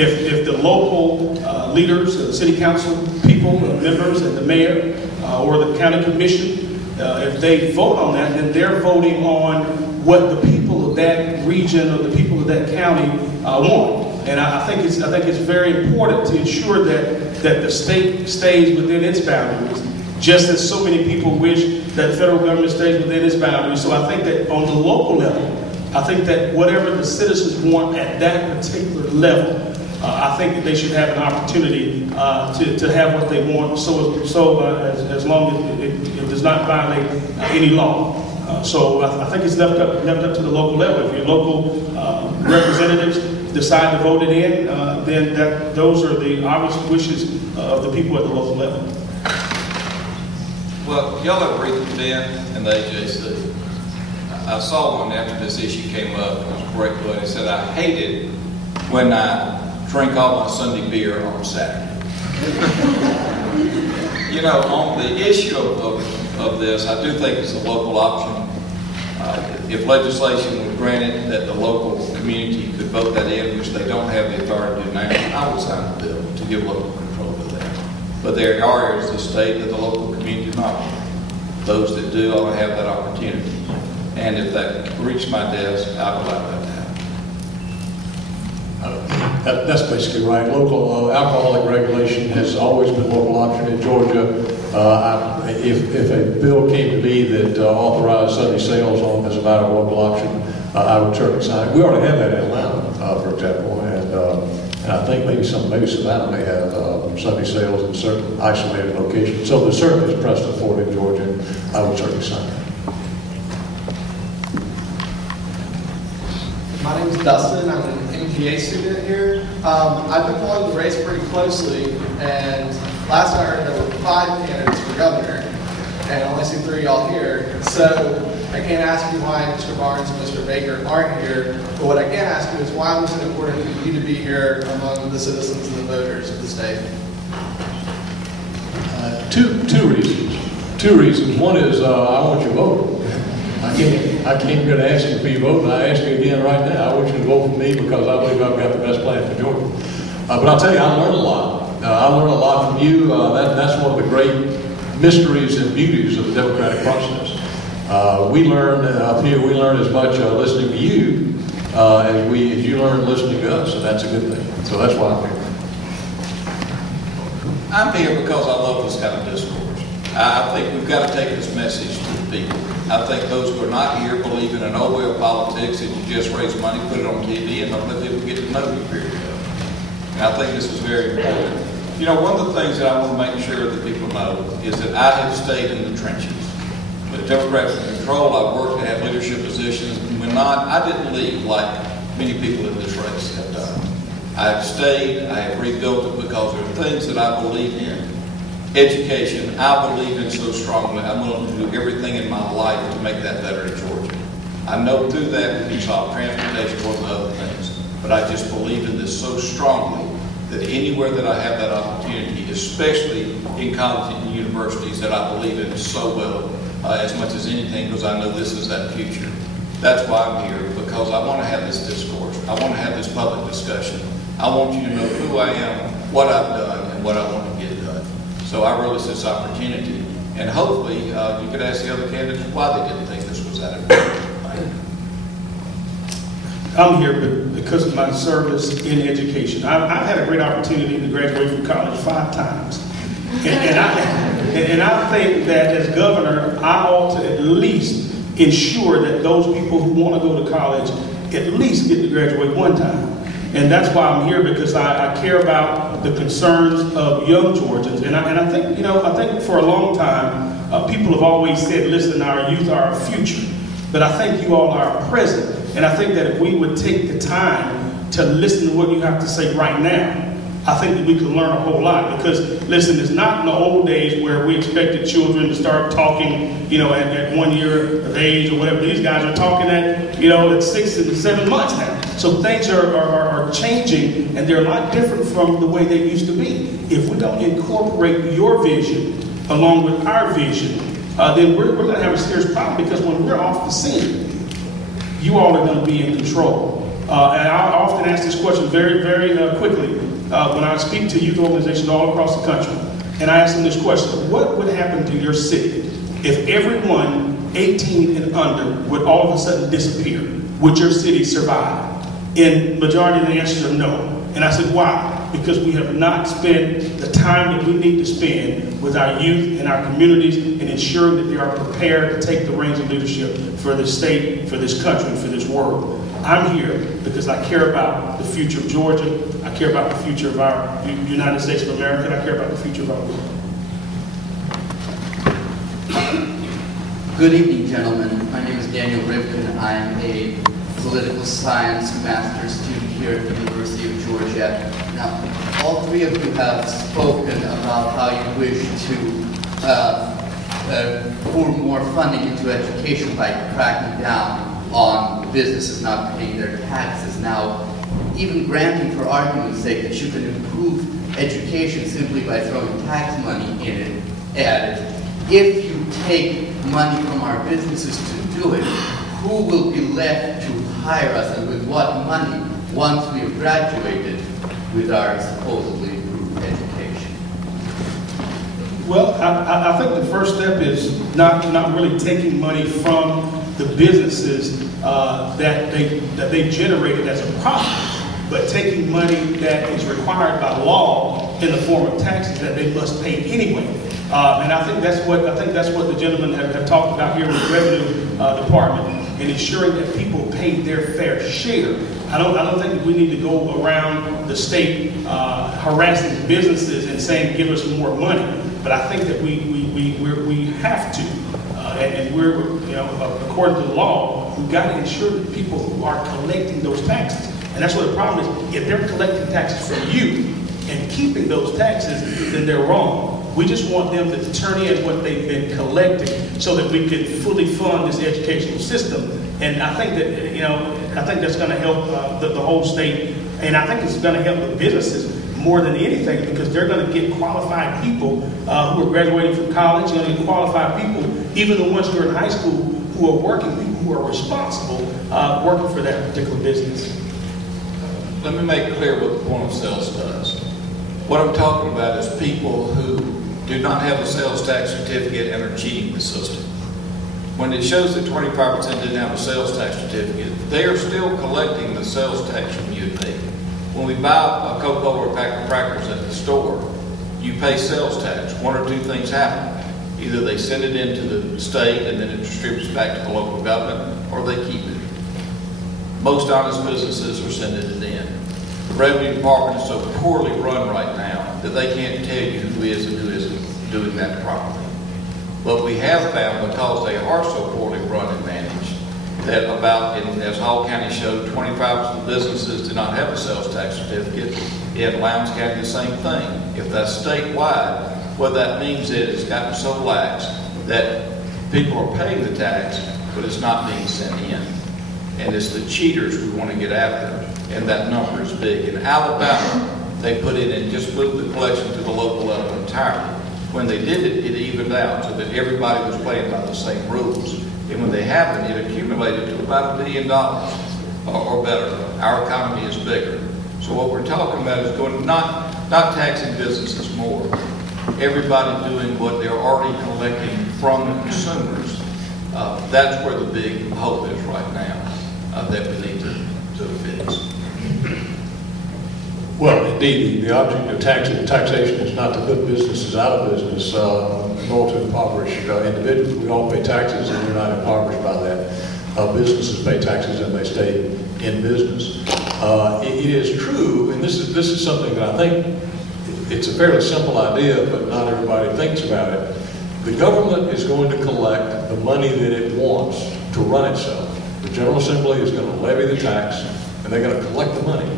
If the local leaders, the city council people, members, and the mayor or the county commission, if they vote on that, then they're voting on what the people of that region or the people of that county want. And I think it's very important to ensure that the state stays within its boundaries, just as so many people wish that the federal government stays within its boundaries. So I think that on the local level, I think that whatever the citizens want at that particular level, I think that they should have an opportunity to have what they want, as long as it does not violate any law. So I think it's left up to the local level. If your local representatives decide to vote it in, then those are the obvious wishes of the people at the local level. Well, y'all have read the Ben and the AJC. I saw one after this issue came up, and it was correct, but it said, I hate it when I drink all my Sunday beer on Saturday. You know, on the issue of this, I do think it's a local option. If legislation was granted that the local community could vote that in, which they don't have the authority to now, I would sign the bill to give local control to that. But there are areas of the state that the local community does not. Those that do ought to have that opportunity. And if that reached my desk, I would like that to happen. That's basically right. Local alcoholic regulation has always been local option in Georgia. If a bill came to me that authorized Sunday sales on as a matter of local option, I would certainly sign it. We already have that in Atlanta, for example, and I think maybe Savannah may have Sunday sales in certain isolated locations. So there certainly is precedent for it in Georgia, and I would certainly sign it. My name is Dustin. I'm an MPA student here. I've been following the race pretty closely, and last I heard there were 5 candidates for governor, and I only see 3 of y'all here. So I can't ask you why Mr. Barnes and Mr. Baker aren't here, but what I can ask you is why was it important for you to be here among the citizens and the voters of the state? Two reasons. 2 reasons. One is I want your vote. I came here to ask you for your vote, and I ask you again right now. I want you to vote for me because I believe I've got the best plan for Georgia. But I'll tell you, I learned a lot. I learned a lot from you. That's one of the great mysteries and beauties of the democratic process. We learn up here. We learn as much listening to you as you learn listening to us, and that's a good thing. So that's why I'm here. I'm here because I love this kind of discourse. I think we've got to take this message to the people. I think those who are not here believe in an old way of politics that you just raise money, put it on TV, and don't let people get to know you, period. And I think this is very important. You know, one of the things that I want to make sure that people know is that I have stayed in the trenches. With Democrats in control, I've worked and had leadership positions. And when not, I didn't leave like many people in this race have done. I have stayed, I have rebuilt it because there are things that I believe in. Education, I believe in so strongly. I'm willing to do everything in my life to make that better in Georgia. I know through that we can solve transportation, one of the other things. But I just believe in this so strongly that anywhere that I have that opportunity, especially in colleges and universities that I believe in so well, as much as anything, because I know this is that future. That's why I'm here, because I want to have this discourse. I want to have this public discussion. I want you to know who I am, what I've done, and what I want to get done. So I relish this opportunity, and hopefully you could ask the other candidates why they didn't think this was that important. I'm here because of my service in education. I've had a great opportunity to graduate from college 5 times. And I think that as governor, I ought to at least ensure that those people who want to go to college at least get to graduate 1 time. And that's why I'm here, because I care about the concerns of young Georgians. And I think, I think for a long time, people have always said, listen, our youth are our future. But I think you all are our present. And I think that if we would take the time to listen to what you have to say right now, I think that we can learn a whole lot. Because, listen, it's not in the old days where we expected children to start talking, at 1 year of age or whatever. These guys are talking at 6 and 7 months now. So things are changing, and they're a lot different from the way they used to be. If we don't incorporate your vision along with our vision, then we're going to have a serious problem, because when we're off the scene, you all are going to be in control. And I often ask this question very, very quickly when I speak to youth organizations all across the country. And I ask them this question: what would happen to your city if everyone 18 and under would all of a sudden disappear? Would your city survive? And majority of the answers are no. And I said, why? Because we have not spent the time that we need to spend with our youth and our communities in ensuring that they are prepared to take the reins of leadership for this state, for this country, for this world. I'm here because I care about the future of Georgia. I care about the future of our United States of America. And I care about the future of our world. Good evening, gentlemen. My name is Daniel Rivkin. I'm a political science master's student here at the University of Georgia. Now, all three of you have spoken about how you wish to pour more funding into education by cracking down on businesses not paying their taxes. Now, even granting for argument's sake that you can improve education simply by throwing tax money in it, at it, if you take money from our businesses to do it, who will be left to hire us, and with what money, once we have graduated with our supposedly improved education? Well, I think the first step is not really taking money from the businesses that they generated as a profit, but taking money that is required by law in the form of taxes that they must pay anyway. And I think that's what the gentlemen have talked about here with the revenue department, and ensuring that people pay their fair share. I don't think we need to go around the state harassing businesses and saying give us more money. But I think that we have to, and we're, you know, according to the law, we've got to ensure that people who are collecting those taxes, and that's what the problem is. If they're collecting taxes from you and keeping those taxes, then they're wrong. We just want them to turn in what they've been collecting so that we can fully fund this educational system. And I think that, you know, I think that's going to help the whole state. And I think it's going to help the businesses more than anything, because they're going to get qualified people who are graduating from college. They're going to get qualified people, even the ones who are in high school, who are working, people who are responsible, working for that particular business. Let me make clear what the point of sales does. What I'm talking about is people who do not have a sales tax certificate and are cheating the system. When it shows that 25% didn't have a sales tax certificate, they are still collecting the sales tax from you and me. When we buy a Coca-Cola or a pack of crackers at the store, you pay sales tax. One or two things happen. Either they send it into the state and then it distributes back to the local government, or they keep it. Most honest businesses are sending it in. The revenue department is so poorly run right now that they can't tell you who is and who isn't doing that properly. But we have found, because they are so poorly run and managed, that as Hall County showed, 25% of businesses do not have a sales tax certificate. In Lowndes County, the same thing. If that's statewide, what that means is it's gotten so lax that people are paying the tax, but it's not being sent in. And it's the cheaters we want to get after, and that number is big. In Alabama, they put in and just moved the collection to the local level entirely. When they did it, it evened out so that everybody was playing by the same rules. And when they happened, it accumulated to about $1 billion or better. Our economy is bigger. So what we're talking about is going not taxing businesses more. Everybody doing what they're already collecting from the consumers. That's where the big hope is right now that we need to fix. Well, indeed, the object of taxation is not to put businesses out of business, nor to impoverish individuals. We all pay taxes, and we're not impoverished by that. Businesses pay taxes, and they stay in business. It is true, and this is something that I think it's a fairly simple idea, but not everybody thinks about it. The government is going to collect the money that it wants to run itself. The General Assembly is going to levy the tax, and they're going to collect the money.